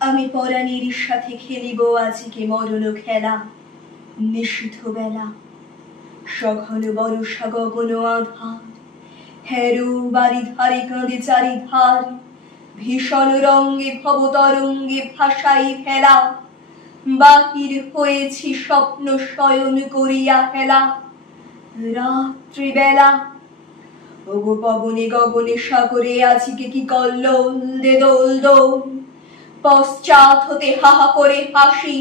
আমি পরাণের সাথে খেলিব আজকে মরণ খেলা। নিশীথ বেলা সঘন বর্ষা গগন আধার, হেরু বাড়ি ধারে কাঁদে চারিধার, ভীষণ রঙ্গে ভবতরঙ্গে ভাসাই ফেলা। বাহির হয়েছি স্বপ্ন শয়ন করিয়া হেলা। রাত্রিবেলা ওগো পবনে গগনে সাগরে আজকে কি কল্লোল দে দোল দোল। পশ্চাৎ হতে হাহা করে হাসি,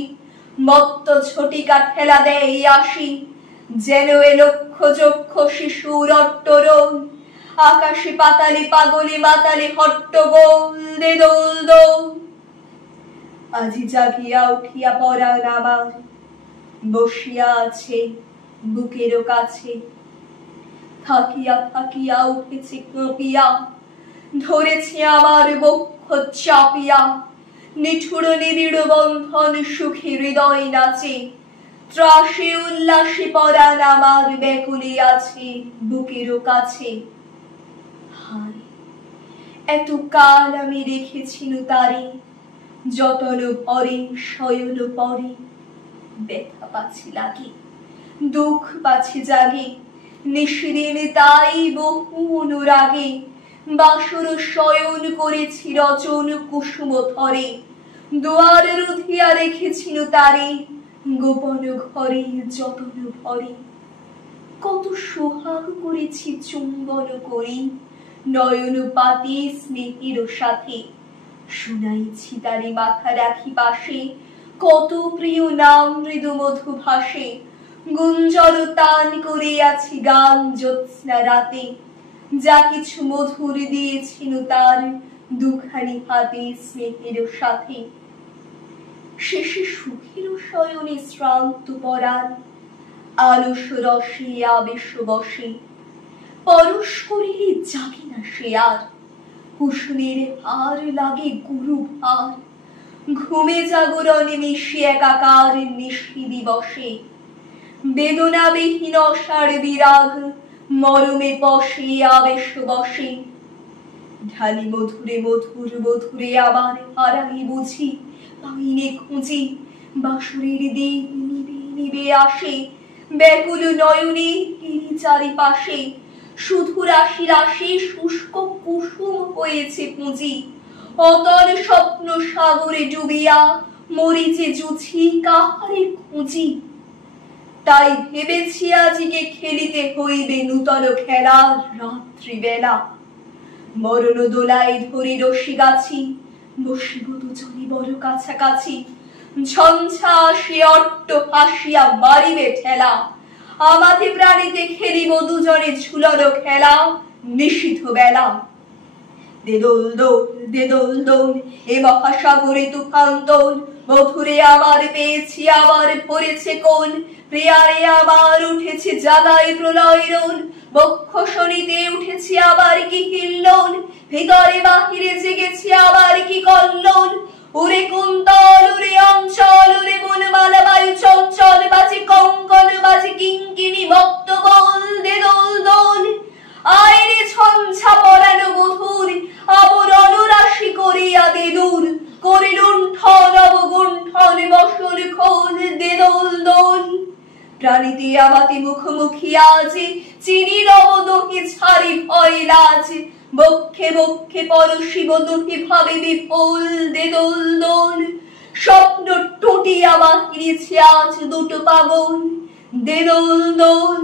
মত্ত ঝটিকা ঠেলা দেয় আসি, যেন এ লক্ষ চক্ষ শিশুর অট্টরোল। আকাশে পাতালে পাগলে মাতালে হট্টগোল দে দোল দোল। আজি জাগিয়া উঠিয়া পরাণ আমার বসিয়া আছে বুকের কাছে। থাকিয়া থাকিয়া উঠেছে কাঁপিয়া, ধরেছে আমার বক্ষ চাপিয়া। নিঠুর নিবিড় বন্ধন সুখী হৃদয় নাচে, ত্রাসে উল্লাসে পরাণ আমার ব্যাকুলে আছে বুকের কাছে। হায় এত কাল আমি রেখেছিনু তারে, যতন পরে শয়ন পরে। ব্যথা পাছি লাগে, দুঃখ পাছি জাগে, নিশিদিন তাই বহু অনুরাগে। বাসর শয়ন করেছি রচন কুসুম থরে, দুয়ার রুধিয়া রেখেছিনু তারে, গোপন ঘরে যতন ভরে। কত সোহাগ করেছি চুম্বন করি, নয়ন পাতি স্নেহের সাথে। শুনাইছি তারে মাথা রাখি পাশে, কত প্রিয় নাম মৃদু মধু ভাসে। গুঞ্জন তান করিয়াছি গান জ্যোৎস্না রাতে, যা কিছু মধুর দিয়েছিনু তার দুখানি হাতে স্নেহের সাথে। শেষে সুখের শয়নে শ্রান্ত পরাণ আলস রসে আবেশ বসে। পরশ করিলে জাগে না সে আর, কুসুমের হার লাগে গুরু ভার। ঘুমে জাগরণে মিশে একাকার নিশি দিবসে। বেদনাবিহীন অসার বিরাগ মরমে পশে আবেশ বসে। ঢালি মধুরে মধুর মধুরে আবার হারাই বুঝি, পাইনে খুঁজি। বাঁশরের দিন নিবে নিবে আসে, ব্যাকুল নয়নে এরই চারিপাশে। শুধু রাশি রাশি শুষ্ক কুসুম হয়েছে পুঁজি, অতল স্বপ্ন সাগরে ডুবিয়া মরিচে জুছি কাহারে খুঁজি। তাই ভেবেছি আজকে খেলিতে হইবে নূতন খেলা রাত্রিবেলা। মরণ দোলায় ধরি রশি গাছি, বসিব দুজনে বড় কাছাকাছি। ঝঞ্ঝা আসে অট্ট হাসিয়া মারিবে ঠেলা, আমাতে প্রাণীতে খেলিব দুজনে ঝুলন খেলা নিশীথ বেলা। দে দোল দোল দে দোল দোল এ মহাসাগরে তুফান দোল। মধুরে আমার পেয়েছি আবার ভরেছে কোন, প্রিয়ারে আমার উঠেছে জাগায় প্রলয় রোল। বক্ষ শনিতে উঠেছি আবার কি হিল্লোল, ভিতরে বাহিরে জেগেছি আবার কি কল্লোল। ওরে কুন্তল ওরে অঞ্চল ওরে বনমালা বায়ু চঞ্চল, বাজে কঙ্কন বাজে কিঙ্কিণী মত্ত বল দে দোল দোল। আইরে ঝঞ্ঝা পরানো মধুর আবরণ রাশি করিয়া দে দূর। করে লুণ্ঠন অবগুণ্ঠন বসন খোল দে দোল দোল। প্রাণীতে আমাতে মুখোমুখি আজ, চিনি নবদহি ছাড়ি ভয় লাজ। বক্ষে বক্ষে পরশিব দুটি ভাবে বিফল দে দোল দোল। স্বপ্ন টুটিয়া বাহিরেছে আজ দুটো পাগল দে দোল দোল।